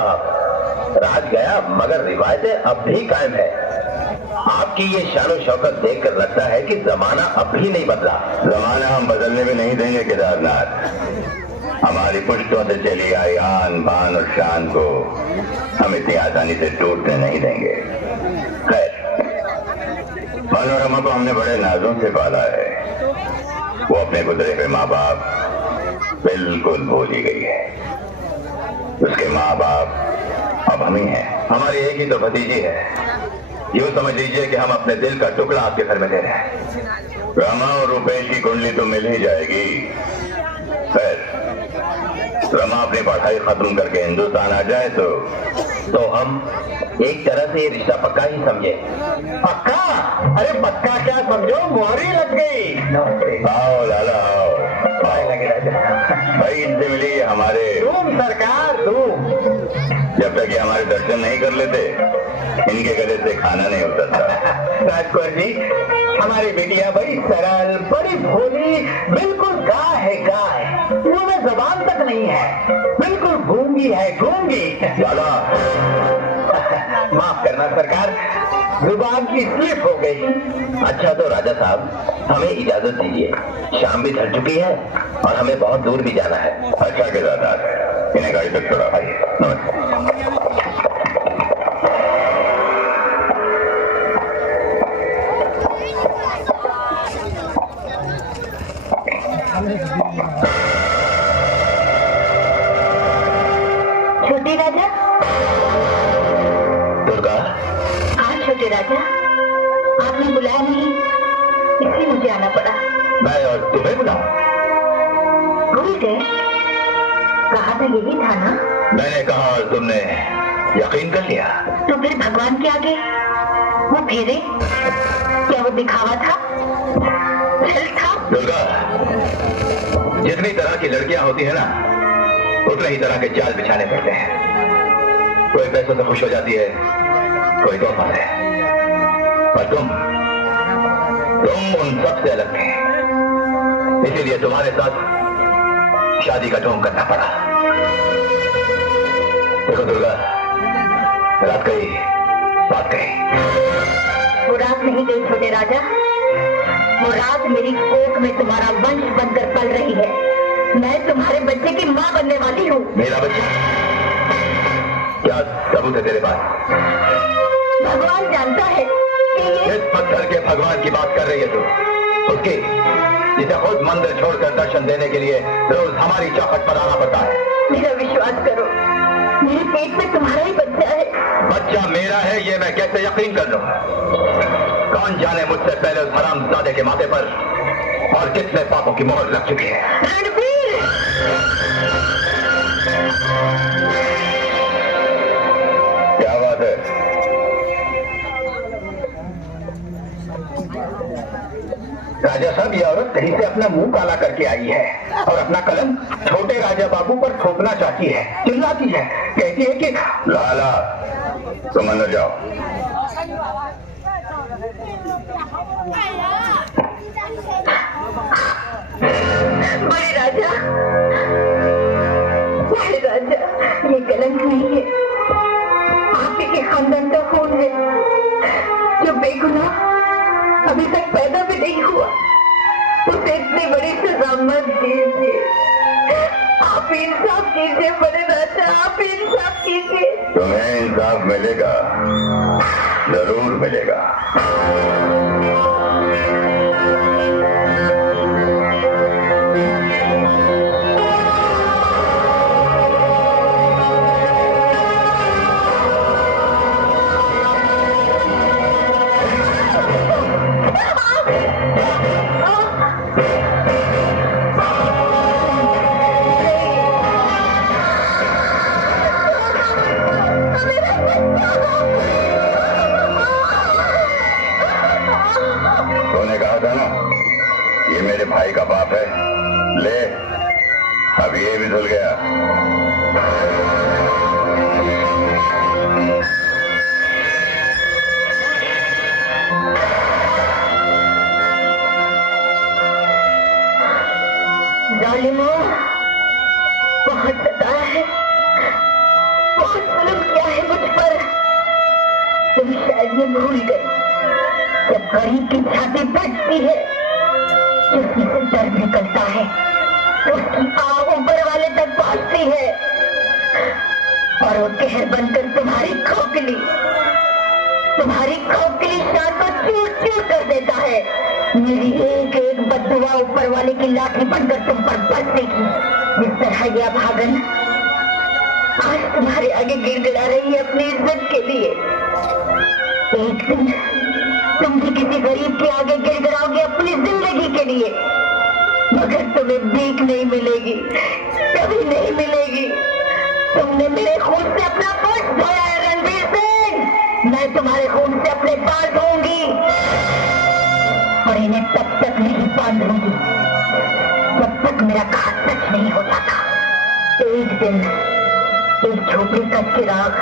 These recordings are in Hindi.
साहब, राज गया मगर रिवायतें अब भी कायम है। आपकी ये शान शौकत देखकर लगता है कि जमाना अब भी नहीं बदला। जमाना हम बदलने में नहीं देंगे केदारनाथ। हमारी पुश्तों से चली आई आन बान और शान को हम इतनी आसानी से टूटने नहीं देंगे। खैर, मनोरमा को हमने बड़े नाजों से पाला है। वो अपने गुजरे हुए माँ बाप बिल्कुल भूल ही गई है। उसके माँ बाप अब हम ही हैं। हमारी एक ही तो भतीजी है। यूं समझ लीजिए कि हम अपने दिल का टुकड़ा आपके घर में दे रहे हैं। रमा और रुपेश की कुंडली तो मिल ही जाएगी। खैर, रमा अपनी पढ़ाई खत्म करके हिंदुस्तान आ जाए तो हम एक तरह से ये रिश्ता पक्का ही समझे। पक्का? अरे पक्का क्या समझो, मोहरी लग गई। आओ लाला आओ। भाई इनसे मिली हमारे तुम सरकार तुम। जब तक ये हमारे दर्शन नहीं कर लेते इनके गले से खाना नहीं उतरता। राजकुमार जी, हमारी बेटियां बड़ी सरल, बड़ी भोली, बिल्कुल गाय है गाय। मुंह में जबान तक नहीं है, बिल्कुल गूंगी है गूंगी। लाला माफ करना सरकार, जुबान की स्लिप हो गई। अच्छा तो राजा साहब, हमें इजाजत दीजिए। शाम भी ढल चुकी है और हमें बहुत दूर भी जाना है। अच्छा केदारनाथ, इन्हें गाड़ी तक छोड़ा। नमस्कार। छोटे राजा। दुर्गा। हाँ छोटे राजा, आपने बुलाया नहीं, इसलिए मुझे आना पड़ा। मैं और तुम्हें बुलाऊं? भूल गए? कहा था यही था ना? मैंने कहा और तुमने यकीन कर लिया। तो फिर भगवान के आगे वो फेरे, क्या वो दिखावा था? छल था? दुर्गा, जितनी तरह की लड़कियां होती है ना, उतने ही तरह के जाल बिछाने पड़ते हैं। कोई पैसों से खुश हो जाती है, कोई तोहफा से, और तुम उन सब से अलग थे। इसीलिए तुम्हारे साथ शादी का ढोंग करना पड़ा। देखो दुर्गा, रात गई बात गई। वो रात नहीं गई छोटे राजा, वो रात मेरी कोख में तुम्हारा वंश बनकर पल रही है। मैं तुम्हारे बच्चे की माँ बनने वाली हूँ। मेरा बच्चा? क्या सबूत है तेरे पास? भगवान जानता है कि ये इस पत्थर के भगवान की बात कर रही है तू, उसकी जिसे खुद मंदिर छोड़कर दर्शन देने के लिए रोज हमारी चौखट पर आना पड़ता है। मेरा विश्वास करो, मेरे पेट में तुम्हारा ही बच्चा है। बच्चा मेरा है ये मैं कैसे यकीन कर लूं? कौन जाने मुझसे पहले उस हरामजादे के माथे पर और कितने पापों की मोहर लग चुकी है। रणबीर! क्या बात है? राजा साहब, ये औरत कहीं से अपना मुंह काला करके आई है और अपना कलम छोटे राजा बाबू पर थोपना चाहती है। चिल्लाती है, कहती है कि लाला तुम अंदर जाओ। बड़े राजा, ये कलंक नहीं है, आप ही के खानदान का खून है, जो बेगुनाह अभी तक पैदा भी नहीं हुआ, उसे इतनी बड़ी सजा मत दीजिए। आप इंसाफ कीजिए बड़े राजा, आप इंसाफ कीजिए। तुम्हें इंसाफ मिलेगा, जरूर मिलेगा। तूने कहा था ना ये मेरे भाई का बाप है, ले अब ये भी धुल गया। जालिमों, बहुत सताया है, बहुत भूल गई। जब गरीब की छाती फटती है, जिसमें से दर्द निकलता है, तो उसकी आग ऊपर वाले तक पहुंचती है और वो कहर बनकर तुम्हारी खोखली शान को चूर चूर कर देता है। मेरी एक एक बद्दुआ ऊपर वाले की लाठी बनकर तुम पर बरसेगी। जिस तरह यह भागन आज तुम्हारे आगे गिड़गिड़ा रही है अपनी इज्जत के लिए, एक दिन तुम भी किसी गरीब के आगे गिड़गिड़ाओगे अपनी जिंदगी के लिए, मगर तुम्हें भीख नहीं मिलेगी, कभी नहीं मिलेगी। तुमने मेरे खून से अपना पेट धोया है रणवीर सिंह, मैं तुम्हारे खून से अपने बाल धोऊंगी और इन्हें तब तक नहीं बांधूंगी जब तक मेरा कहा सच नहीं हो जाता। एक दिन एक झोपड़ी का चिराग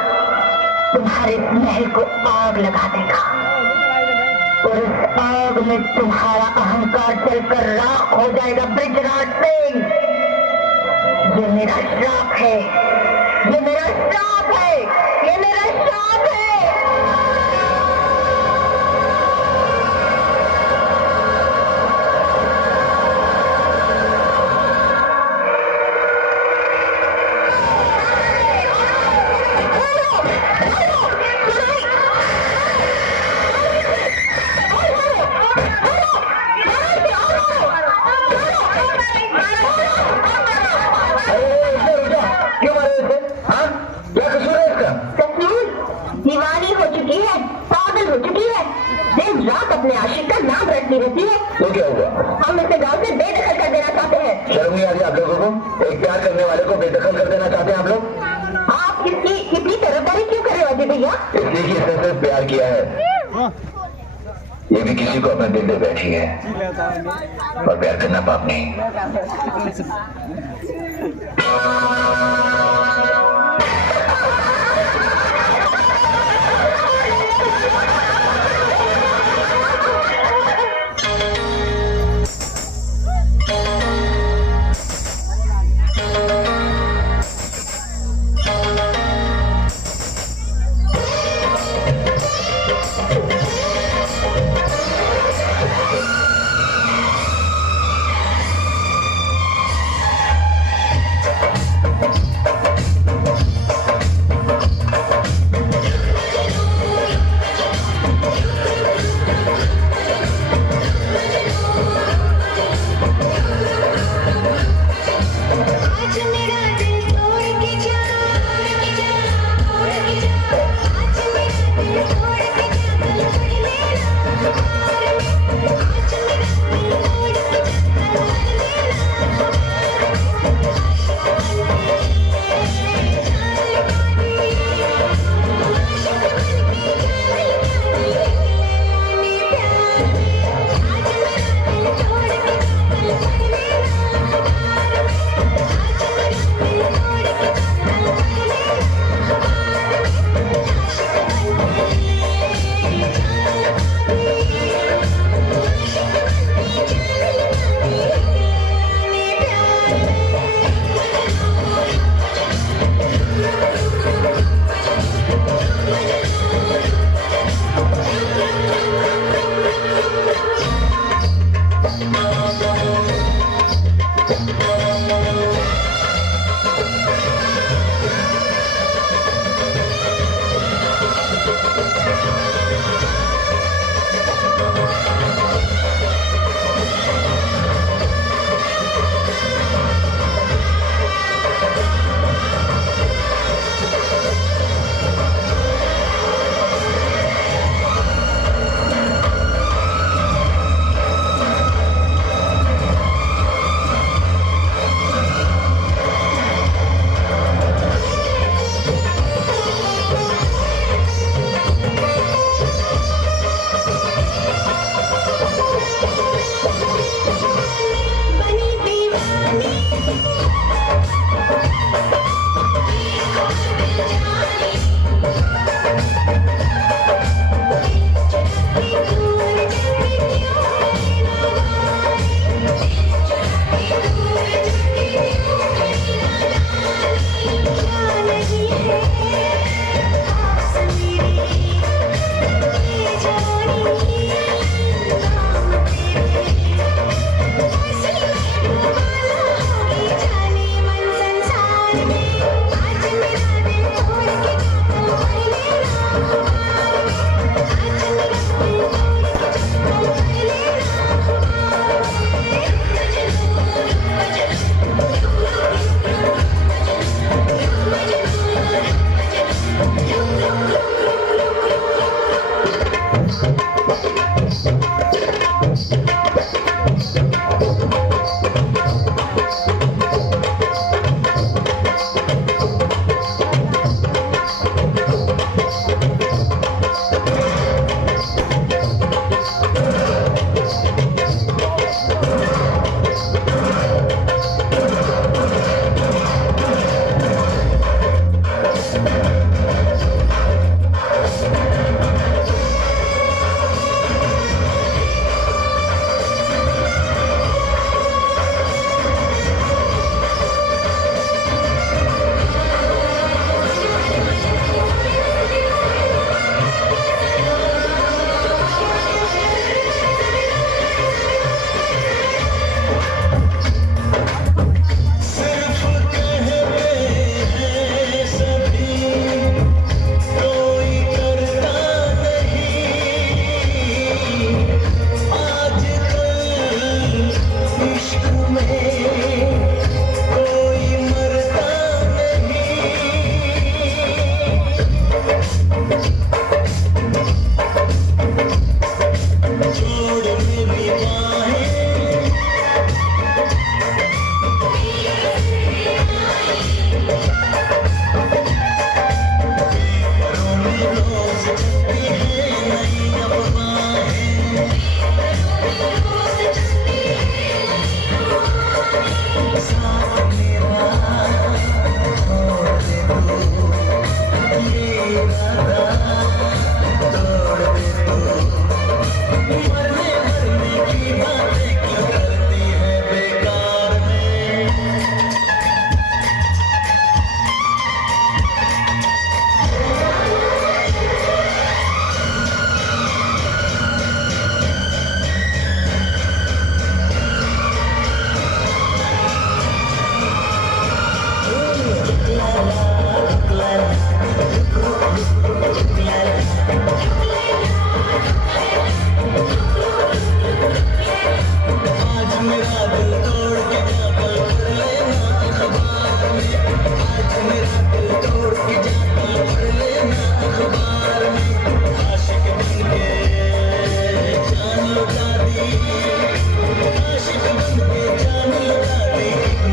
तुम्हारे महल को आग लगा देगा और उस आग में तुम्हारा अहंकार जलकर राख हो जाएगा। बृजराज सिंह, ये मेरा श्राप है, ये मेरा श्राप है, ये मेरा श्राप है। दीवानी हो चुकी है, पागल हो चुकी है, दिन रात अपने आशिक का नाम रटती रहती है। तो क्या हुआ? हम इसे गांव से बेदखल कर देना चाहते हैं। शर्म नहीं आ रही आप लोगों को? एक प्यार करने वाले को बेदखल कर देना चाहते हैं आप लोग? आप इसकी इतनी तरफदारी क्यों कर रहे हो अजय भैया? इसलिए कि इसने सिर्फ प्यार किया है, ये भी किसी को अपने दिल में बैठी है और प्यार करना पाप नहीं।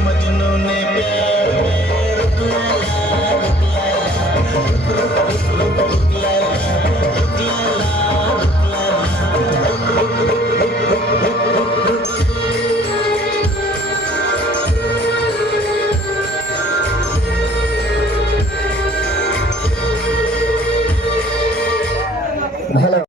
मजनू ने प्यार में रुक